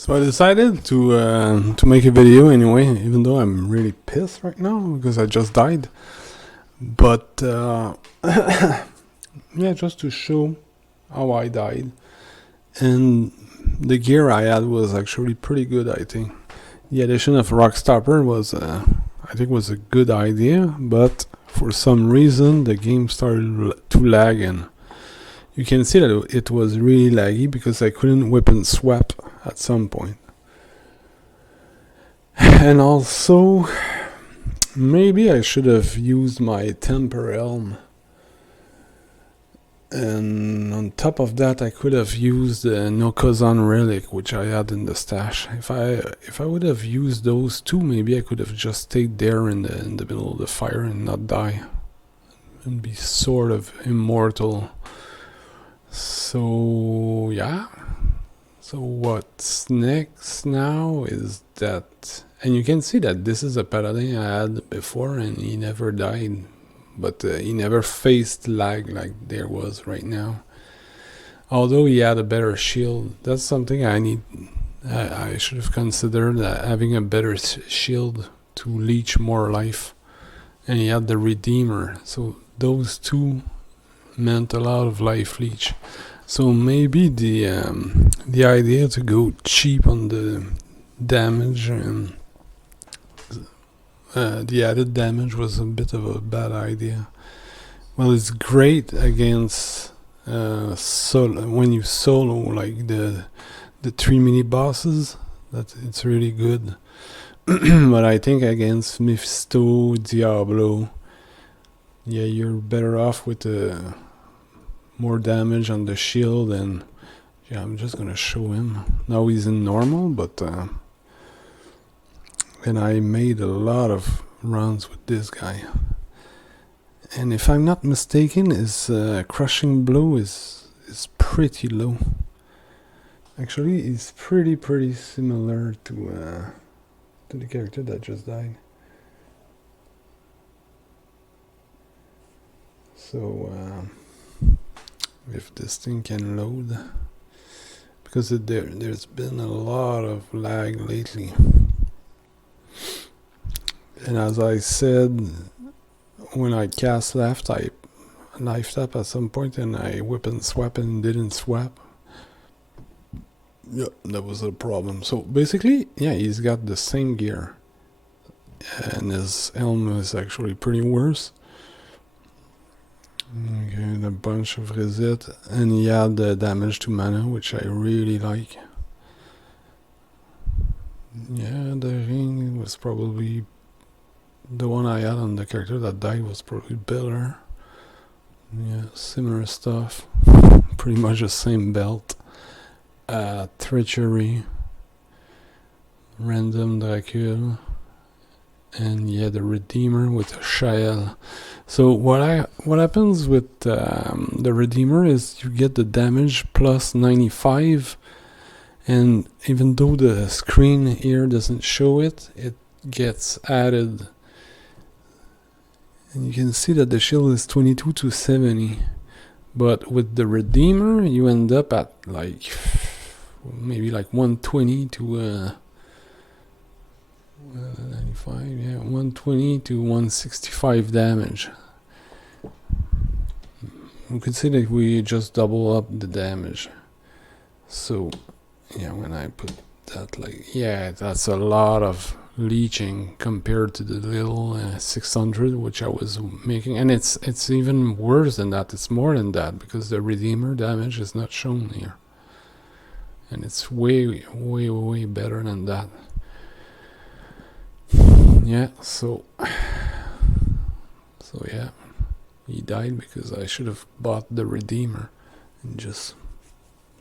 So I decided to make a video anyway, even though I'm really pissed right now because I just died. But yeah, just to show how I died. And the gear I had was actually pretty good, I think. The addition of Rockstopper was, I think, was a good idea, but for some reason the game started to lag, and you can see that it was really laggy because I couldn't weapon swap at some point. And also, maybe I should have used my temper helm. And on top of that, I could have used the Nokozan relic, which I had in the stash. If I would have used those two, maybe I could have just stayed there in the middle of the fire and not die, and be sort of immortal. So yeah. So what's next now is that, and you can see that this is a paladin I had before, and he never died. But he never faced lag like there was right now. Although he had a better shield. That's something I need. I should have considered having a better shield to leech more life. And he had the Redeemer. So those two meant a lot of life leech. So maybe the idea to go cheap on the damage and the added damage was a bit of a bad idea. Well, it's great against when you solo like the 3 mini bosses. That it's really good. But I think against Mephisto, Diablo, yeah, you're better off with more damage on the shield. And yeah, I'm just gonna show him. Now he's in normal, but and I made a lot of runs with this guy. And if I'm not mistaken, his crushing blow is pretty low. Actually, it's pretty similar to the character that just died. So if this thing can load, because there's been a lot of lag lately. And as I said, when I cast left, I knifed up at some point and I weapon swap and didn't swap. Yeah, that was a problem. So basically, yeah, he's got the same gear. And his helm is actually pretty worse. Okay, a bunch of reset. And he had the damage to mana, which I really like. Yeah, the ring was probably the one I had on the character that died was probably better. Yeah, similar stuff. Pretty much the same belt. Treachery. Random Dracul. And yeah, the Redeemer with a Shael. So what happens with the Redeemer is you get the damage plus 95. And even though the screen here doesn't show it, it gets added. And you can see that the shield is 22 to 70. But with the Redeemer, you end up at like maybe like 120 to 95, yeah, 120 to 165 damage. You could see that we just double up the damage. So yeah, when I put that, like, yeah, that's a lot of leeching compared to the little 600 which I was making. And it's even worse than that. It's more than that because the Redeemer damage is not shown here. And it's way better than that. Yeah, so yeah, he died because I should have bought the Redeemer and just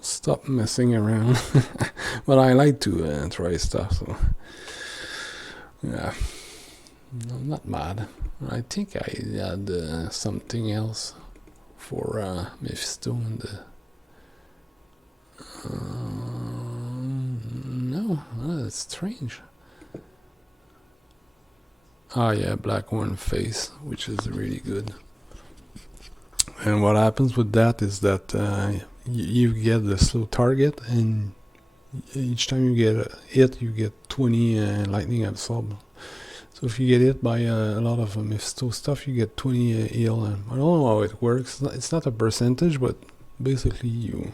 stop messing around. But I like to try stuff, so yeah, I'm not mad. I think I had something else for Mephisto and the no, that's strange. Ah yeah, Black Horn Face, which is really good. And what happens with that is that you get the slow target, and Each time you get hit, you get 20 lightning absorb. So if you get hit by a lot of Mephisto stuff, you get 20 heal. I don't know how it works. It's not a percentage, but basically you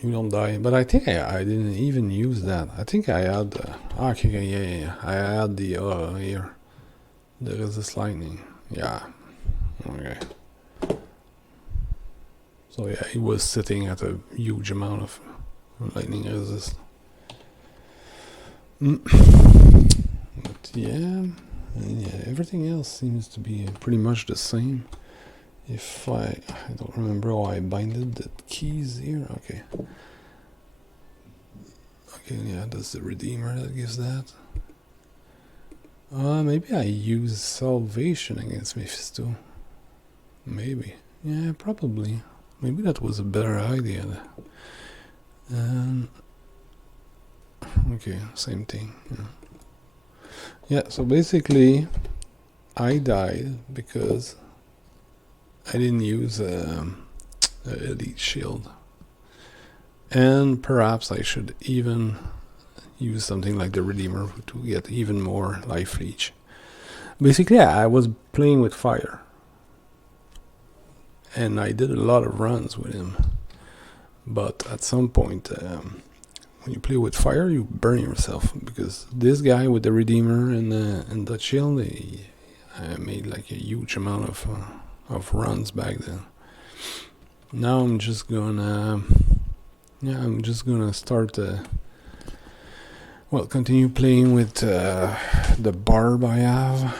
don't die. But I think I didn't even use that. I think I had okay, yeah. I had the here, the resist lightning. Yeah, okay. So yeah, he was sitting at a huge amount of lightning resist. But yeah, everything else seems to be pretty much the same. If I don't remember how I binded the keys here. Okay, yeah, that's the Redeemer that gives that. Maybe I use Salvation against Mephisto. Maybe. Yeah, probably. Maybe that was a better idea. Okay, same thing. Yeah, so basically I died because I didn't use elite shield. And perhaps I should even use something like the Redeemer to get even more life leech. Basically, I was playing with fire. And I did a lot of runs with him. But at some point, when you play with fire, you burn yourself. Because this guy with the Redeemer and that shield, I made like a huge amount of runs back then. Now I'm just gonna start continue playing with the barb I have,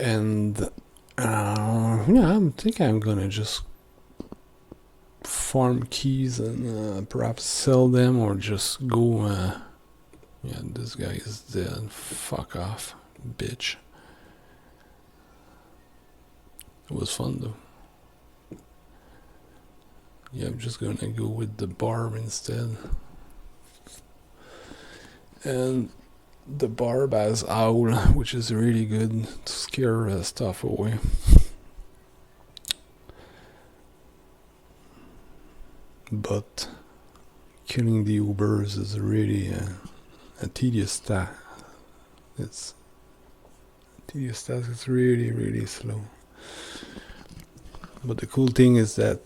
and I think I'm gonna just farm keys and perhaps sell them, or just go this guy is dead, fuck off, bitch. It was fun though. Yeah, I'm just gonna go with the barb instead. And the barb has owl, which is really good to scare stuff away. But killing the Ubers is really a tedious task. It's really, really slow. But the cool thing is that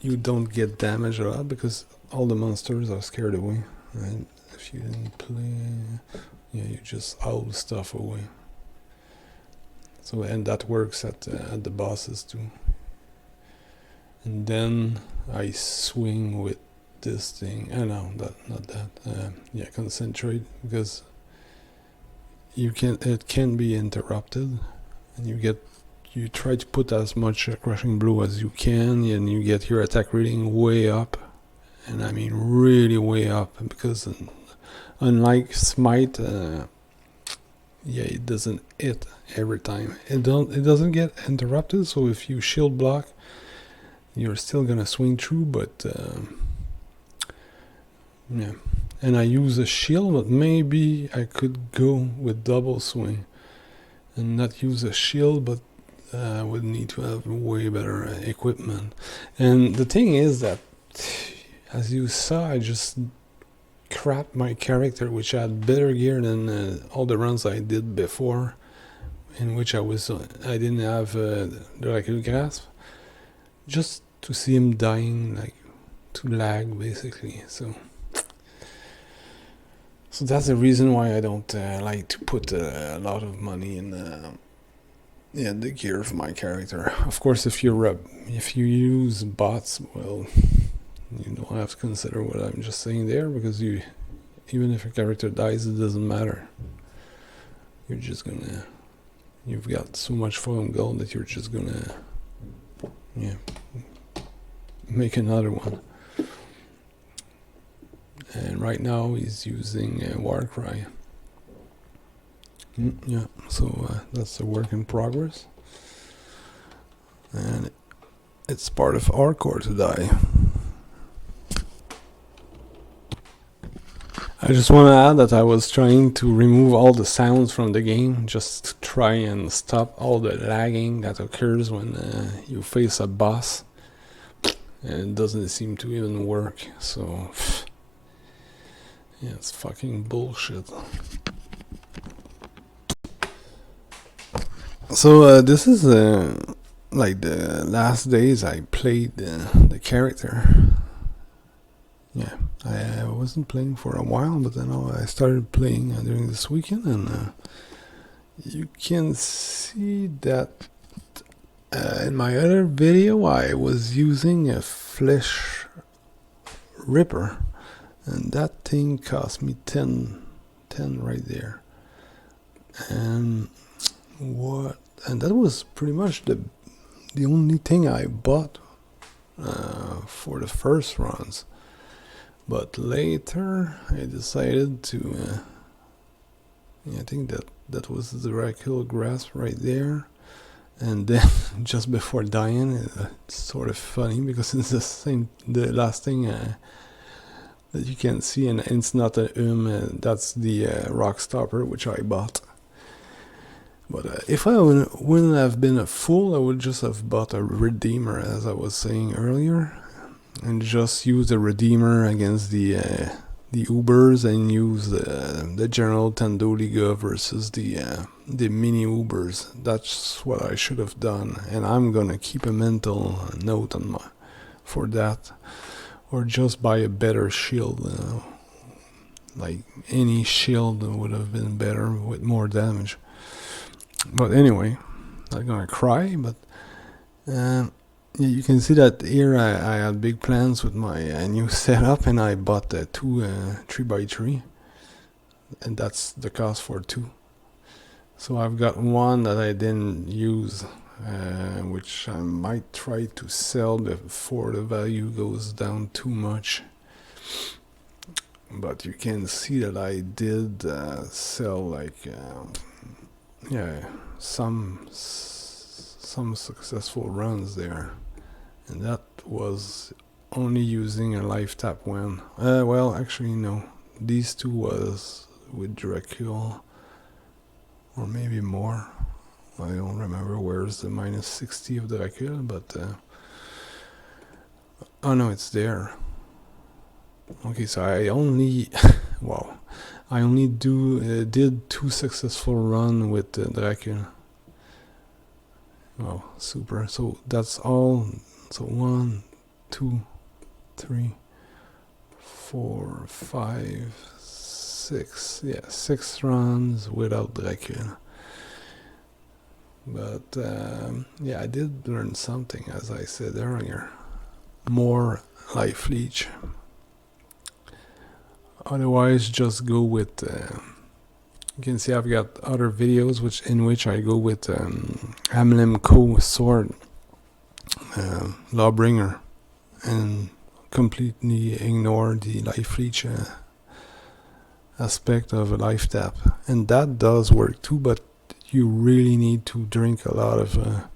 you don't get damaged a lot because all the monsters are scared away. And if you didn't play, you just owl stuff away. So, and that works at the bosses too. And then I swing with this thing. No, not that. Concentrate, because it can be interrupted, and you try to put as much crushing blow as you can, and you get your attack rating way up, and I mean really way up, because unlike smite, it doesn't hit every time. It doesn't get interrupted, so if you shield block, you're still gonna swing through, but and I use a shield, but maybe I could go with double swing and not use a shield, but would need to have way better equipment. And the thing is that, as you saw, I just crapped my character, which had better gear than all the runs I did before, in which I didn't have like a grasp, just to see him dying, like to lag basically. So that's the reason why I don't like to put a lot of money in the gear of my character. Of course, if you use bots, well, you don't have to consider what I'm just saying there, because even if your character dies, it doesn't matter. You've got so much foreign gold that you're just gonna make another one. And right now he's using Warcry. So that's a work in progress, and it's part of our core to die. I just want to add that I was trying to remove all the sounds from the game, just to try and stop all the lagging that occurs when you face a boss. and it doesn't seem to even work. So yeah, it's fucking bullshit. So this is like the last days I played the character. Yeah, I wasn't playing for a while, but then I started playing during this weekend, and you can see that in my other video I was using a flesh ripper, and that thing cost me 10 right there. And that was pretty much the only thing I bought for the first runs. But later I decided to I think that was the Dracula grass right there. And then just before dying, it's sort of funny because it's the last thing that you can see, and it's not a that's the rock stopper which I bought. But if I wouldn't have been a fool, I would just have bought a Redeemer, as I was saying earlier, and just use the Redeemer against the Ubers, and use the General Tandoliga versus the mini Ubers. That's what I should have done, and I'm gonna keep a mental note for that, or just buy a better shield. Like any shield would have been better with more damage. But anyway, not gonna cry, but you can see that here I had big plans with my new setup, and I bought two 3x3, and that's the cost for two. So I've got one that I didn't use, which I might try to sell before the value goes down too much. But you can see that I did sell like some successful runs there, and that was only using a life tap one. Well, actually no, these two was with Dracula, or maybe more. I don't remember where's the minus 60 of Dracula, but oh no, it's there. Okay, so I only wow, I only did two successful run with Dracula. Oh, super. So that's all. So 1, 2, 3, 4, 5, 6. Yeah, 6 runs without Dracula. But yeah, I did learn something, as I said earlier. More life leech. Otherwise, just go with. You can see I've got other videos in which I go with Hamlemco sword, Lawbringer, and completely ignore the life leech aspect of a life tap, and that does work too. But you really need to drink a lot of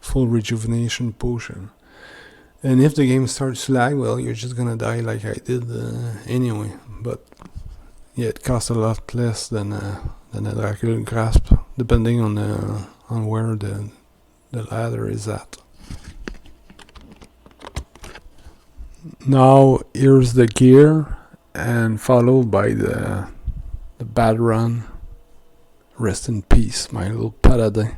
full rejuvenation potion. And if the game starts to lag, well, you're just gonna die like I did anyway. But yeah, it costs a lot less than a Dracula grasp, depending on where the ladder is at. Now here's the gear, and followed by the bad run. Rest in peace, my little paladin.